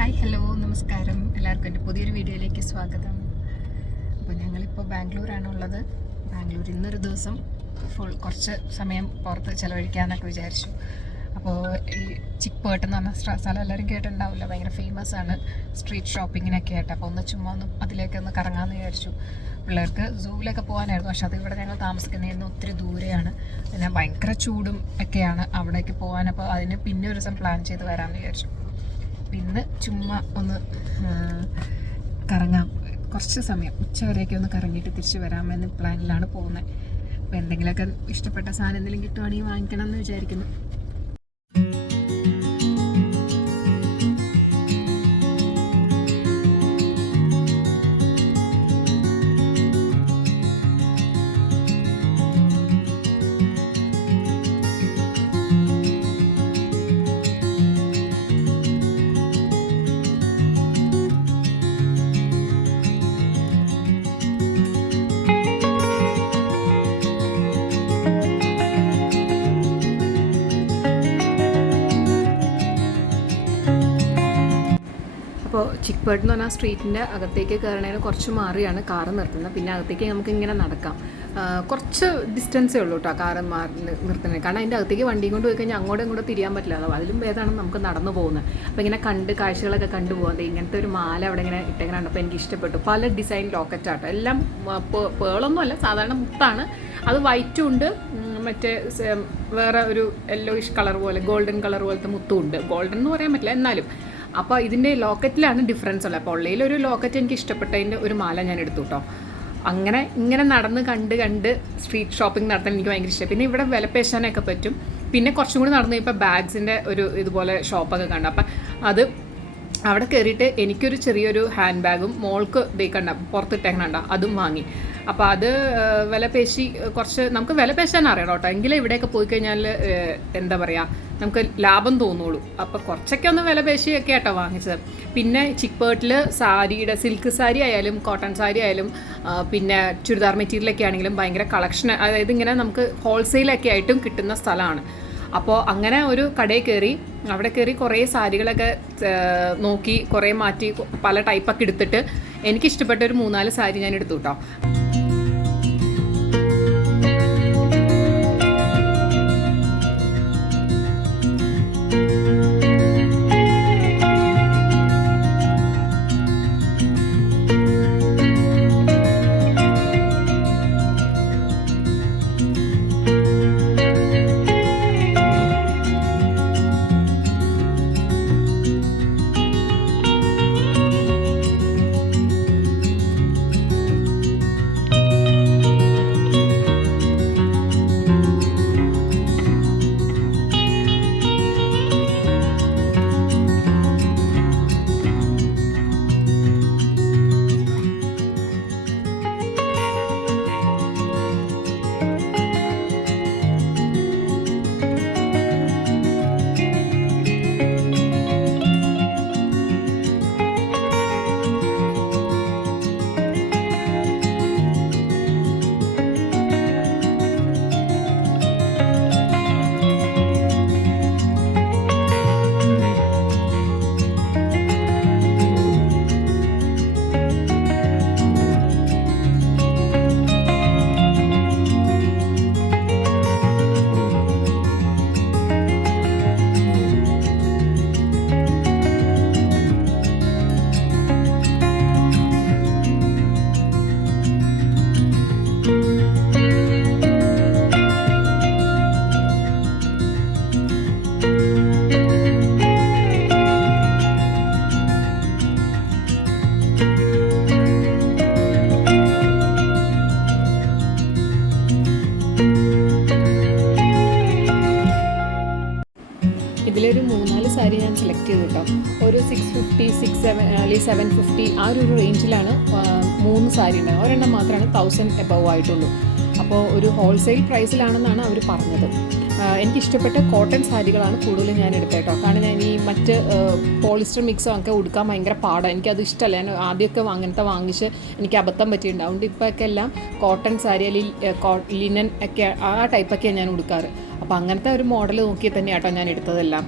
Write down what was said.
Hi hello നമസ്കാരം എല്ലാവർക്കും എൻ്റെ പുതിയൊരു വീഡിയോയിലേക്ക് സ്വാഗതം. അപ്പോൾ ഞങ്ങളിപ്പോൾ ബാംഗ്ലൂരാണുള്ളത്. ബാംഗ്ലൂർ ഇന്നൊരു ദിവസം കുറച്ച് സമയം പുറത്ത് ചിലവഴിക്കാമെന്നൊക്കെ വിചാരിച്ചു. അപ്പോൾ ഈ ചിക്പേട്ട് എന്ന് പറഞ്ഞ സ്ഥലം എല്ലാവരും കേട്ടിട്ടുണ്ടാവില്ല, ഭയങ്കര ഫേമസ് ആണ് സ്ട്രീറ്റ് ഷോപ്പിങ്ങിനൊക്കെ ആയിട്ട്. അപ്പോൾ ചുമ്മാ അതിലേക്കൊന്ന് കറങ്ങാമെന്ന് വിചാരിച്ചു. പിള്ളേർക്ക് സൂവിലൊക്കെ പോകാനായിരുന്നു, പക്ഷെ അതിവിടെ ഞങ്ങൾ താമസിക്കുന്നതിന് ഒത്തിരി ദൂരെയാണ്, പിന്നെ ഭയങ്കര ചൂടും ഒക്കെയാണ് അവിടേക്ക് പോകാൻ. അപ്പോൾ അതിന് പിന്നെ ഒരു ദിവസം പ്ലാൻ ചെയ്ത് വരാമെന്ന് വിചാരിച്ചു. പിന്നെ ചുമ്മാ ഒന്ന് കറങ്ങാം, കുറച്ച് സമയം ഉച്ചവരെയൊക്കെ ഒന്ന് കറങ്ങിയിട്ട് തിരിച്ച് വരാമെന്ന് പ്ലാനിലാണ് പോകുന്നത്. അപ്പോൾ എന്തെങ്കിലുമൊക്കെ ഇഷ്ടപ്പെട്ട സാധനം എന്തെങ്കിലും കിട്ടുവാണെങ്കിൽ വാങ്ങിക്കണം എന്ന് വിചാരിക്കുന്നു. അപ്പോൾ ചിക്പേട്ട് എന്ന് പറഞ്ഞാൽ സ്ട്രീറ്റിൻ്റെ അകത്തേക്ക് കയറണതിന് കുറച്ച് മാറിയാണ് കാറ് നിർത്തുന്നത്. പിന്നെ അകത്തേക്ക് നമുക്ക് ഇങ്ങനെ നടക്കാം, കുറച്ച് ഡിസ്റ്റൻസേ ഉള്ളൂ കേട്ടോ കാറ് നിർത്തുന്നത്. കാരണം അതിൻ്റെ അകത്തേക്ക് വണ്ടിയും കൊണ്ട് പോയി കഴിഞ്ഞാൽ അങ്ങോട്ടും ഇങ്ങോട്ടും തിരിയാൻ പറ്റില്ല. അതിലും ഭേദമാണ് നമുക്ക് നടന്നു പോകുന്നത്. അപ്പോൾ ഇങ്ങനെ കാഴ്ചകളൊക്കെ കണ്ടു പോകുന്നത്. ഇങ്ങനത്തെ ഒരു മാല അവിടെ ഇങ്ങനെ ഇട്ടെങ്ങനെ കണ്ടപ്പോൾ എനിക്ക് ഇഷ്ടപ്പെട്ടു. പല ഡിസൈൻ ലോക്കറ്റാട്ടോ, എല്ലാം പേളൊന്നും അല്ല, സാധാരണ മുത്താണ്. അത് വൈറ്റും ഉണ്ട്, മറ്റേ വേറെ ഒരു യെല്ലോയിഷ് കളർ പോലെ ഗോൾഡൻ കളർ പോലത്തെ മുത്തും ഉണ്ട്. ഗോൾഡൻ എന്ന് പറയാൻ പറ്റില്ല എന്നാലും. അപ്പോൾ ഇതിൻ്റെ ലോക്കറ്റിലാണ് ഡിഫറൻസ് ഉള്ളത്. അപ്പോൾ ഉള്ളതിലൊരു ലോക്കറ്റ് എനിക്ക് ഇഷ്ടപ്പെട്ടതിൻ്റെ ഒരു മാല ഞാൻ എടുത്തു കേട്ടോ. അങ്ങനെ ഇങ്ങനെ നടന്ന് കണ്ട് സ്ട്രീറ്റ് ഷോപ്പിംഗ് നടത്താൻ എനിക്ക് ഭയങ്കര ഇഷ്ടം. പിന്നെ ഇവിടെ വില പേശാനൊക്കെ പറ്റും. പിന്നെ കുറച്ചും കൂടി നടന്നു ഇപ്പോൾ ബാഗ്സിൻ്റെ ഒരു ഇതുപോലെ ഷോപ്പൊക്കെ കണ്ടു. അപ്പം അത് അവിടെ കയറിയിട്ട് എനിക്കൊരു ചെറിയൊരു ഹാൻഡ് ബാഗും മോൾക്ക് കണ്ട പുറത്തിട്ടേക്കണുണ്ടോ അതും വാങ്ങി. അപ്പോൾ അത് വില പേശി കുറച്ച് നമുക്ക് വില പേശാൻ അറിയണം കേട്ടോ, എങ്കിലും ഇവിടെയൊക്കെ പോയി കഴിഞ്ഞാൽ എന്താ പറയുക നമുക്ക് ലാഭം തോന്നുള്ളൂ. അപ്പോൾ കുറച്ചൊക്കെ ഒന്ന് വില പേശിയൊക്കെ ആട്ടോ വാങ്ങിച്ചത്. പിന്നെ ചിക്പേട്ടിൽ സാരിയുടെ സിൽക്ക് സാരി ആയാലും കോട്ടൺ സാരി ആയാലും പിന്നെ ചുരിദാർ മെറ്റീരിയലൊക്കെ ആണെങ്കിലും ഭയങ്കര കളക്ഷൻ, അതായത് ഇങ്ങനെ നമുക്ക് ഹോൾസെയിലൊക്കെ ആയിട്ടും കിട്ടുന്ന സ്ഥലമാണ്. അപ്പോൾ അങ്ങനെ ഒരു കടയിൽ കയറി, അവിടെ കയറി കുറേ സാരികളൊക്കെ നോക്കി കുറേ മാറ്റി പല ടൈപ്പൊക്കെ എടുത്തിട്ട് എനിക്കിഷ്ടപ്പെട്ട ഒരു 3-4 സാരി ഞാൻ എടുത്തു കേട്ടോ. ഇതിലൊരു 3-4 സാരി ഞാൻ സെലക്ട് ചെയ്തു കേട്ടോ. ഒരു 650, 750 ആ ഒരു റേഞ്ചിലാണ് 3 സാരി ഉണ്ടാകും. ഒരെണ്ണം മാത്രമാണ് 1000 എബവ് ആയിട്ടുള്ളൂ. അപ്പോൾ ഒരു ഹോൾസെയിൽ പ്രൈസിലാണെന്നാണ് അവർ പറഞ്ഞത്. എനിക്കിഷ്ടപ്പെട്ട കോട്ടൺ സാരികളാണ് കൂടുതലും ഞാൻ എടുത്തത് കേട്ടോ. കാരണം ഞാൻ ഈ മറ്റ് പോളിസ്റ്റർ മിക്സോ ഒക്കെ ഉടുക്കാൻ ഭയങ്കര പാടാണ്, എനിക്കത് ഇഷ്ടമല്ല. ഞാൻ ആദ്യമൊക്കെ അങ്ങനത്തെ വാങ്ങിച്ച് എനിക്ക് അബദ്ധം പറ്റിയിട്ടുണ്ട്. അതുകൊണ്ട് ഇപ്പോഴൊക്കെ എല്ലാം കോട്ടൺ സാരി അല്ലെങ്കിൽ ലിനൻ ഒക്കെ ആ ടൈപ്പൊക്കെയാണ് ഞാൻ ഉടുക്കാറ്. അപ്പോൾ അങ്ങനത്തെ ഒരു മോഡൽ നോക്കി തന്നെയാണ് കേട്ടോ ഞാൻ എടുത്തതെല്ലാം.